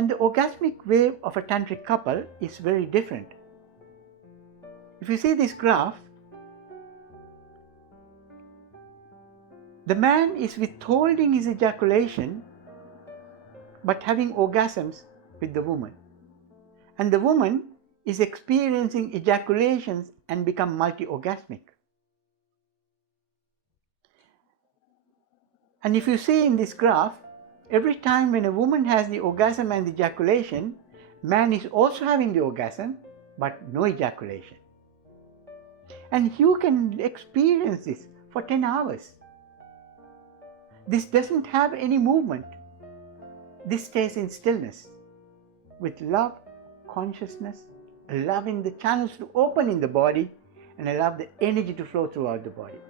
And the orgasmic wave of a tantric couple is very different. If you see this graph, the man is withholding his ejaculation but having orgasms with the woman. And the woman is experiencing ejaculations and become multi-orgasmic. And if you see in this graph, every time when a woman has the orgasm and the ejaculation, man is also having the orgasm but no ejaculation. And you can experience this for 10 hours. This doesn't have any movement. This stays in stillness with love, consciousness, allowing the channels to open in the body and allow the energy to flow throughout the body.